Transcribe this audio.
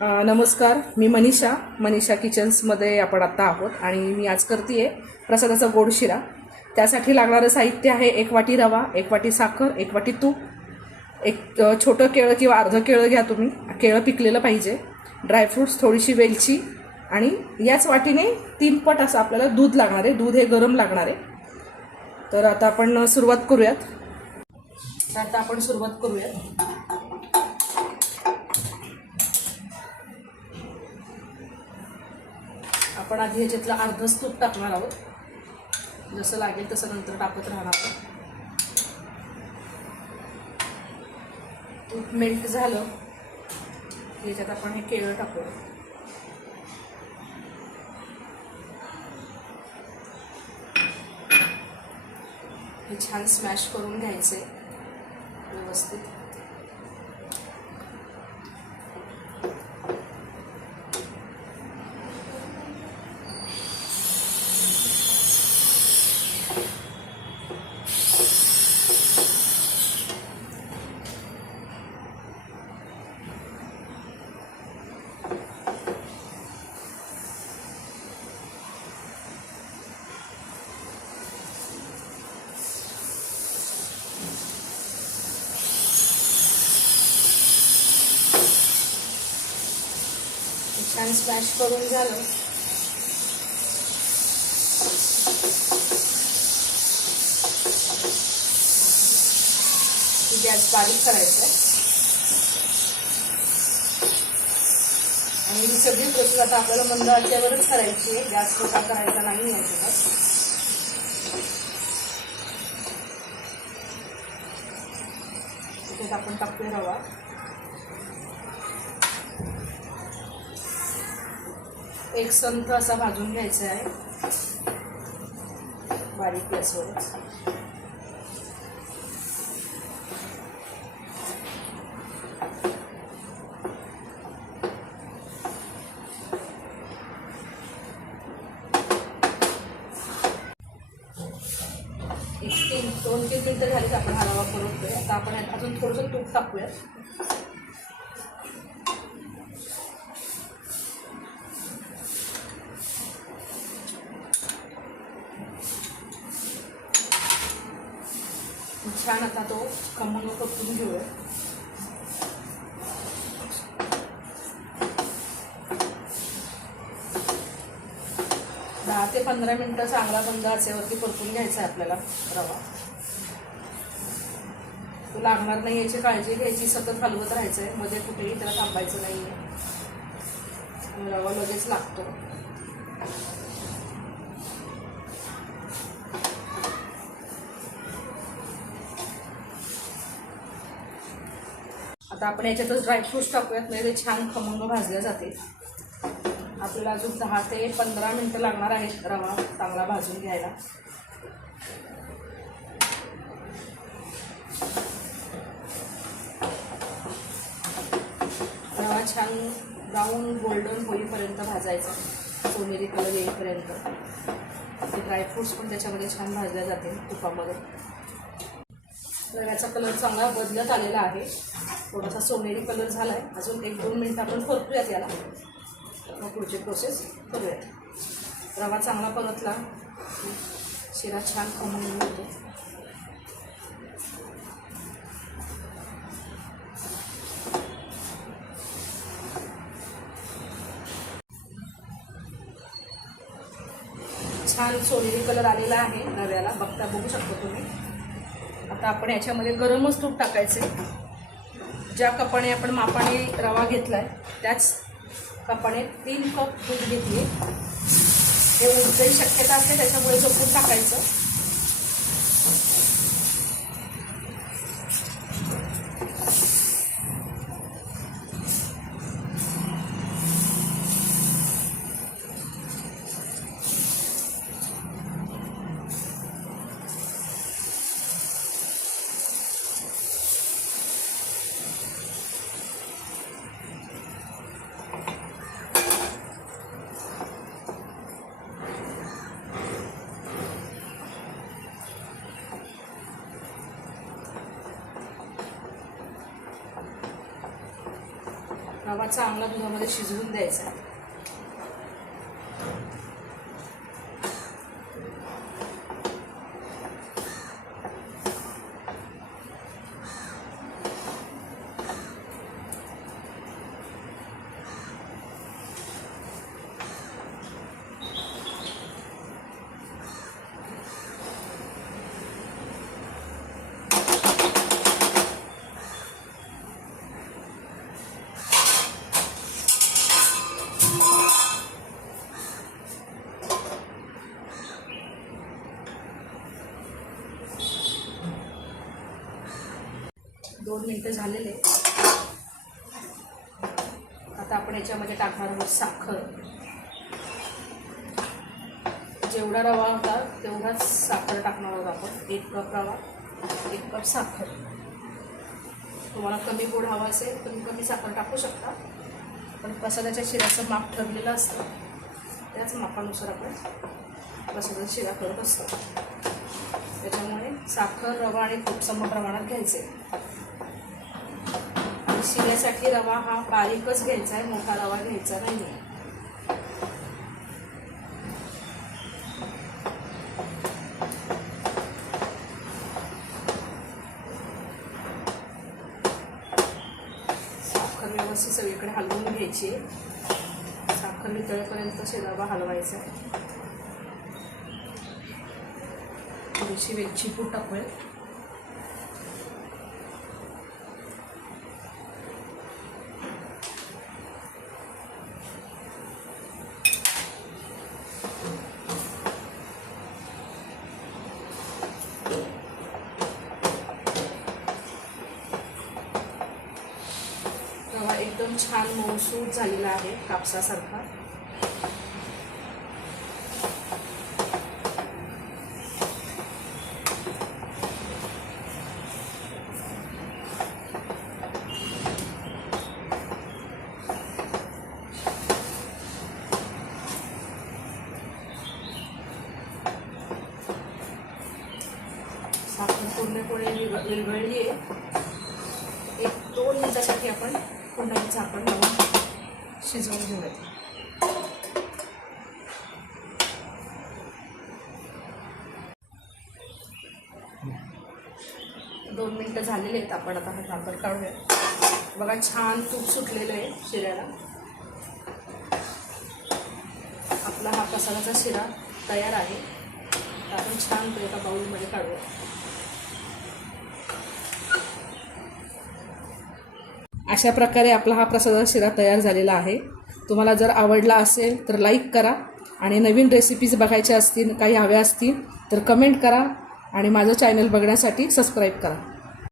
नमस्कार, मी मनीषा किचन्समध्ये आपण आत्ता आहोत आणि मी आज करते आहे प्रसादाचा गोड शिरा. त्यासाठी लागणारं साहित्य आहे 1 वाटी रवा, 1 वाटी साखर, 1 वाटी तूप, एक छोटं केळं किंवा अर्धं केळं घ्या तुम्ही, केळं पिकलेलं पाहिजे, ड्रायफ्रूट्स, थोडीशी वेलची आणि याच वाटीने 3 पट असं आपल्याला दूध लागणार आहे. दूध हे गरम लागणार आहे. तर आता आपण सुरुवात करूयात. आपण आधी ह्याच्यातलं अर्धच तूप टाकणार आहोत. जसं लागेल तसं नंतर टाकत राहणार. तूप मेल्ट झालं याच्यात आपण हे केळं टाकूया. हे छान स्मॅश करून घ्यायचे व्यवस्थित. छान स्मॅश करून झालं की गॅस बारीक करायचं आणि ही सगळी प्रोसेस आता आपल्याला मंद आचेवरच करायची आहे. गॅस मोठा करायचा नाही आहे. त्याच्यात आपण टाकूया रवा. एक संथ असा भाजून घ्यायचा आहे बारीक गॅसवर. दोन तीन मिनिटं झाली की आपण हा रवा परततोय. आता आपण अजून थोडंसं तूप टाकूया. छान आता तो खमंग परतून घेऊया. दहा ते 15 मिनिटं चांगला बंद आचेवरती परतून घ्यायचा आहे आपल्याला रवा. तो लागणार नाही याची काळजी घ्यायची. सतत हलवत राहायचं आहे. मध्ये कुठेही त्याला थांबायचं नाही आहे. रवा लगेच लागतो. आता आपण याच्यातच ड्रायफ्रूट्स टाकूयात. म्हणजे ते छान खमंग भाजले जाते. आपल्याला अजून 10 ते 15 मिनिटं लागणार आहेत रवा चांगला भाजून घ्यायला. रवा छान ब्राऊन गोल्डन होईपर्यंत भाजायचा, सोनेरी कलर येईपर्यंत. ते ड्रायफ्रूट्स पण त्याच्यामध्ये छान भाजले जाते तुपामध्ये. रव्याचा कलर चांगला बदलत आलेला आहे. थोडासा सोनेरी कलर झाला आहे. अजून 1-2 मिनिटं आपण परतूयात याला. मग पुढची प्रोसेस करूयात. रवा चांगला परतला शिरा छान खमंग होतो. छान सोनेरी कलर आलेला आहे रव्याला. बघू शकता तुम्ही. आता आपण याच्यामध्ये गरमच तूप टाकायचे. ज्या कपाने आपण मापाने रवा घेतला आहे त्याच कपाने 3 कप दूध घेतले. हे उडण्याची शक्यता असते त्याच्यामुळे जपून टाकायचं. रवा चांगला दुधामध्ये शिजवून द्यायचा. दोन मिनिटं झालेले. आता आपण याच्यामध्ये टाकणार आहोत साखर. जेवढा रवा होता तेवढाच साखर टाकणार आहोत आपण. 1 कप रवा, 1 कप साखर. तुम्हाला कमी गोड हवा असेल तर कमी साखर टाकू शकता, पण प्रसादाच्या शिऱ्याचं माप ठरलेलं असतं, त्याच मापानुसार आपण प्रसादाचा शिरा करत असतो. त्याच्यामुळे साखर, रवा आणि तूप सम प्रमाणात घ्यायचे. शिऱ्यासाठी रवा हा बारीकच घ्यायचा आहे, मोठा रवा घ्यायचा नाही आहे. साखर व्यवस्थित सगळीकडे हलवून घ्यायची. साखर वितळेपर्यंत रवा हलवायचा. थोडीशी वेलची पूड टाकूया. रवा एकदम छान मऊसूत झालेला आहे, कापसासारखा. साखर पूर्णपणे विरघळली आहे. 1-2 मिनिटासाठी आपण पुन्हा झाकण लावून शिजवून घेऊयात. 2 मिनिटं झालेले आहेत. आपण आता हा झाकण काढूया. बघा छान तूप सुटलेलं आहे शिऱ्याला. आपला हा प्रसादाचा शिरा तयार आहे. आपण छान तो एका बाउलमध्ये काढूया. अशा प्रकारे आपला हा प्रसादाचा शिरा तयार झालेला आहे. तुम्हाला जर आवडला असेल तर लाईक करा, आणि नवीन रेसिपीज बघायच्या असतील, काही हव्या असतील तर कमेंट करा, आणि माझं चॅनल बघण्यासाठी सबस्क्राईब करा.